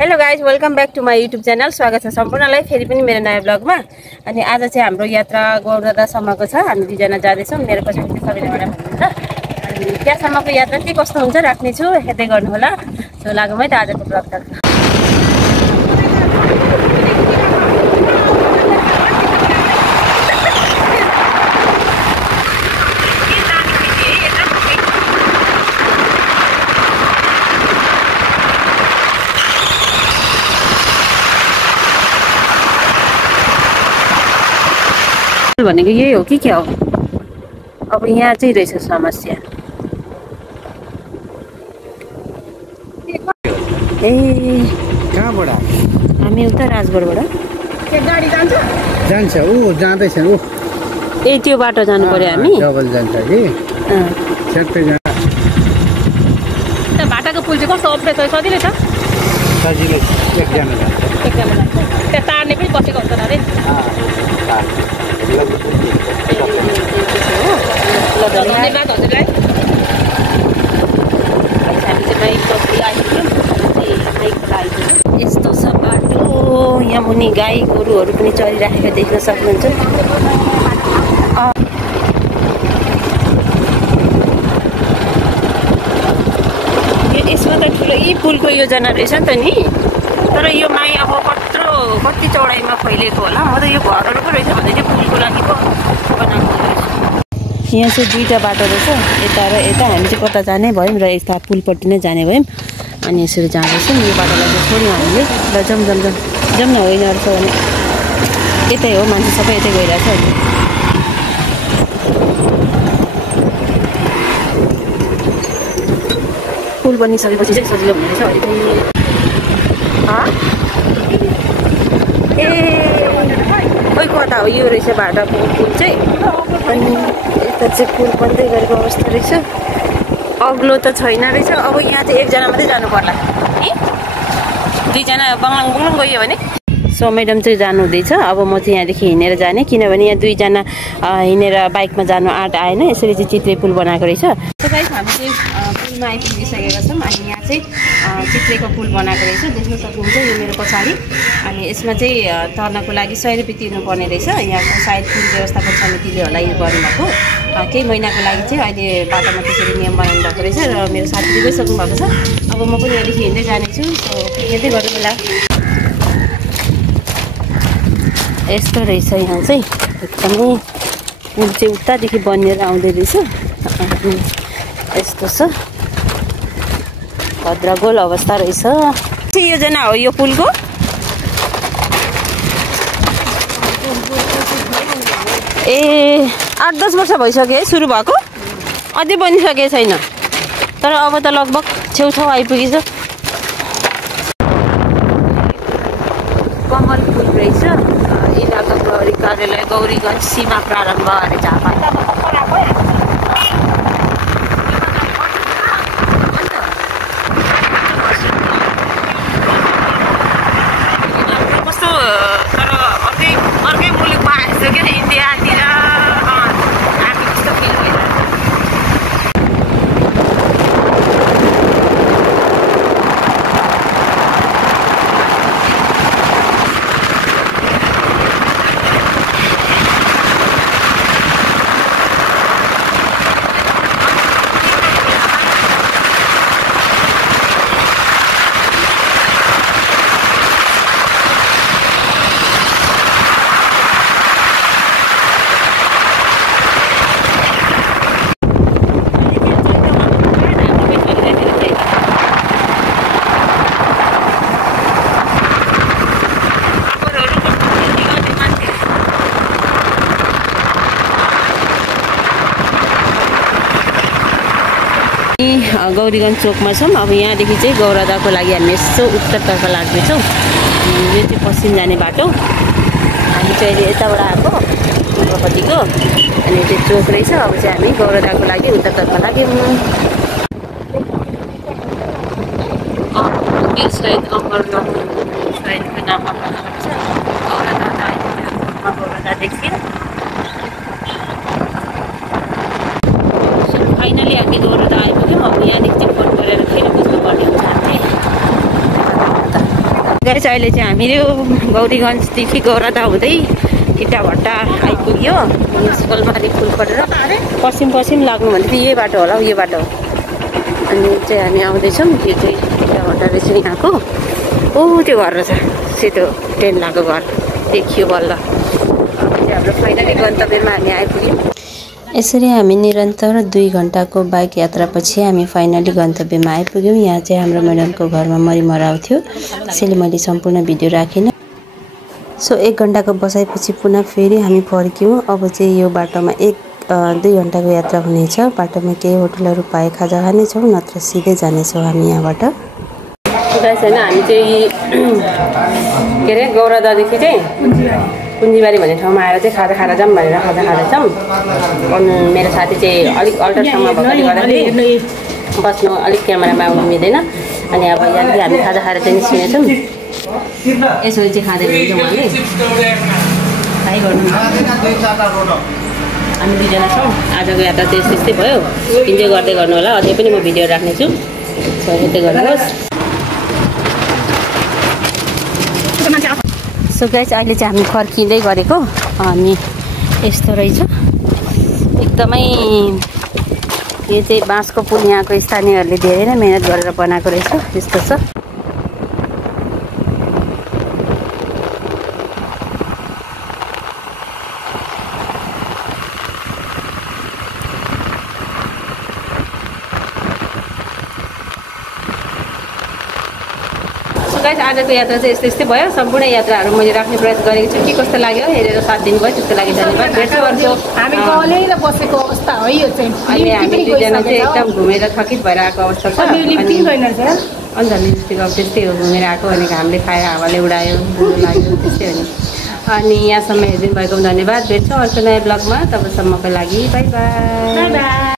Hello guys, welcome back to my YouTube channel. स्वागत छ सम्पूर्णलाई फेरि पनि मेरो नयाँ ब्लगमा। अनि आज चाहिँ हाम्रो यात्रा गौरदादासम्मको छ। हामी दुईजना जाँदैछौँ। मेरो पछि सबैले मलाई भन्नुहुन्छ। अनि त्यहाँसम्मको यात्रा के कस्तो हुन्छ राख्नेछु, हेर्दै गर्नु होला। सो लागौँ है त आजको ब्लगतर्फ। भनेको यही हो कि क्या हो? अब यहाँ चाहिँ रहेछ समस्या। ए कहाँबाट? हामी उता राजगढबाट। गाडी जान्छ? जान्छ, ऊ जाँदैछ ऊ। ए त्यो बाटो जानु पर्यो हामी। डबल जान्छ कि? सेक्टै जान्छ। बाटाको पुल चाहिँ कस्तो अप्ठ्यारो छ? सजिलो छ? सजिलो, एकजना जान्छ। त्यहाँ तार्ने पनि बसेको हुन्छ अरे। धन्यवाद हजुरलाई। यस्तो छ बाटो। यहाँ मुनि गाई गोरुहरू पनि चरिराखेको देख्न सक्नुहुन्छ। यसमा त ठुलै पुलको योजना रहेछ नि त नि। तर यो माई अब कति चौडाइमा फैलिएको होला। म त यो घरहरू पो रहेछ भने चाहिँ पुलको लागि पो बनाएको रहेछ। यहाँ चाहिँ दुईवटा बाटो रहेछ, यता र यता। हामी चाहिँ कता जाने भयौँ र यता पुलपट्टि नै जाने भयौँ। अनि यसरी जाँदैछौँ। यो बाटोलाई चाहिँ छोड्यौँ हामीले। ल जाउँ जाउँ जाउँ जाउँ न। होइन रहेछ भने यतै हो, मान्छे सबै यतै गइरहेछ। पुल बनिसकेपछि चाहिँ सजिलो हुने रहेछ अहिले पनि। ए खोइ कता हो? यो रहेछ बाटाको पुल चाहिँ। अनि यता चाहिँ पुल बन्दै गरेको अवस्था रहेछ। अग्लो त छैन रहेछ। अब यहाँ चाहिँ एकजना मात्रै जानु पर्ला है। दुईजना बङ्लाङ बुङ्लाङ गयो भने। सो म्याडम चाहिँ जानु हुँदैछ। अब म चाहिँ यहाँदेखि हिँडेर जाने, किनभने यहाँ दुईजना हिँडेर बाइकमा जानु आँट आएन। यसरी चाहिँ चित्रे पुल बनाएको रहेछ। गाइस, हामी चाहिँ पुलमा आइपुगिसकेका छौँ। अनि यहाँ चाहिँ चित्रेको पुल बनाएको रहेछ, देख्न सक्नुहुन्छ यो मेरो पछाडि। अनि यसमा चाहिँ तर्नको लागि 100 रुपियाँ तिर्नुपर्ने रहेछ। यहाँको सायद पुल व्यवस्थापन समितिले होला यो गर्नुभएको। केही महिनाको लागि चाहिँ अहिले बाटोमा त्यसरी नियम बनाउनु भएको रहेछ। र मेरो साथीले गइसक्नु भएको छ। अब म पनि यहाँदेखि हिँड्दै जानेछु। सो हेर्दै गर्नु होला। यस्तो रहेछ यहाँ चाहिँ। एकदमै पुल चाहिँ उतादेखि बनिएर आउँदै रहेछ। यस्तो छ, भद्रगोल अवस्था रहेछ। के योजना हो यो पुलको? ए 8-10 वर्ष भइसक्यो है सुरु भएको। अझै बनिसकेको छैन। तर अब त लगभग छेउछाउ आइपुगेछ। कमल पुल रहेछ। इलाका प्रहरी कार्यालय गौरीगञ्ज सीमा प्रारम्भ अरे झापा। कस्तो तर अर्कै मुलुकमा आएछ क्या इन्डियातिर आएको जस्तो फिल भइरहेको। गौरीगञ्ज चोकमा छौँ। अब यहाँदेखि चाहिँ गौरदाको लागि हामी यसो उत्तरतर्फ लाग्दैछौँ। यो चाहिँ पश्चिम जाने बाटो। हामी चाहिँ अहिले यताबाट आएको पूर्वपट्टिको। अनि त्यो चोक रहेछ। अब चाहिँ हामी गौरदाको लागि उत्तरतर्फ लाग्यौँ। सायद अमरनाथको नाममा बनाएको छ गौरदादेखि। फाइनली हामी गौरदा आइपुग्यौँ। अब यहाँदेखि चाहिँ फोन गरेर फेरि बुझ्नुपर्ने हुन्छ हामीले। गाइस अहिले चाहिँ हामीहरू गौरीगञ्जदेखि गौरदा हुँदै इटाभट्टा आइपुग्यो। सोलमारी पुल परेर पश्चिम लाग्नु भने चाहिँ यही बाटो होला हौ, यो बाटो हो। अनि चाहिँ हामी आउँदैछौँ। यो चाहिँ इटाभट्टा रहेछ यहाँको। ओ त्यो घर रहेछ, सेतो टेन्ट लगाएको घर देखियो बल्ल। चाहिँ हाम्रो फाइनली गन्तव्यमा हामी आइपुग्यौँ। यसरी हामी निरन्तर 2 घन्टाको बाइक यात्रापछि हामी फाइनली गन्तव्यमा आइपुग्यौँ। यहाँ चाहिँ हाम्रो म्याडमको घरमा मरिमराउ थियो, त्यसैले मैले सम्पूर्ण भिडियो राखिनँ। सो 1 घन्टाको बसाइपछि पुनः फेरि हामी फर्क्यौँ। अब चाहिँ यो बाटोमा 1-2 घन्टाको यात्रा हुनेछ। बाटोमा केही होटलहरू पाए खाजा खानेछौँ, नत्र सिधै जानेछौँ हामी यहाँबाट। गाइस होइन हामी चाहिँ के अरे गौरदादेखि चाहिँ पुन्जीबारी भन्ने ठाउँमा आएर चाहिँ खाजा खाएर जाऊँ भनेर खाजा खाँदैछौँ। अनि मेरो साथी चाहिँ अलिक अल्टर ठाउँमा भएकोले गर्दाखेरि बस्नु अलिक क्यामेरामा आउनु मिल्दैन। अनि अब यहाँदेखि हामी खाजा खाएर चाहिँ निस्किनेछौँ। यसरी चाहिँ खाँदै हुन्छ उहाँले ट्राई गर्नु। हामी 2 जना छौँ। आजको यात्रा चाहिँ त्यस्तै भयो, इन्जोय गर्दै गर्नु होला। अझै पनि म भिडियो राख्नेछु, सो हेर्दै गर्नुहोस्। सो गाइस अहिले चाहिँ हामी फर्किँदै गरेको। अनि यस्तो रहेछ एकदमै। यो चाहिँ बाँसको पुल यहाँको स्थानीयहरूले धेरै नै मेहनत गरेर बनाएको रहेछ। यस्तो छ। गाइस आजको यात्रा चाहिँ यस्तै भयो। सम्पूर्ण यात्राहरू मैले राख्ने प्रयास गरेको छु। के कस्तो लाग्यो हेरेर साथ दिनुभयो, त्यसको लागि धन्यवाद। हामी गलेर बसेको अवस्था हो यो चाहिँ। अहिले हामी 2 जना चाहिँ एकदम घुमेर थकित भएर आएको अवस्था छ। अनि लिफ्टिङ अब त्यस्तै हो, घुमेर आएको भनेको हामीले खाएर हावाले उडायो, लाग्यो त्यस्तै हो नि। अनि यहाँसम्म हेरिदिनु भएको धन्यवाद। भेट्छौँ अर्को नयाँ ब्लगमा। तबसम्मको लागि बाई बाई।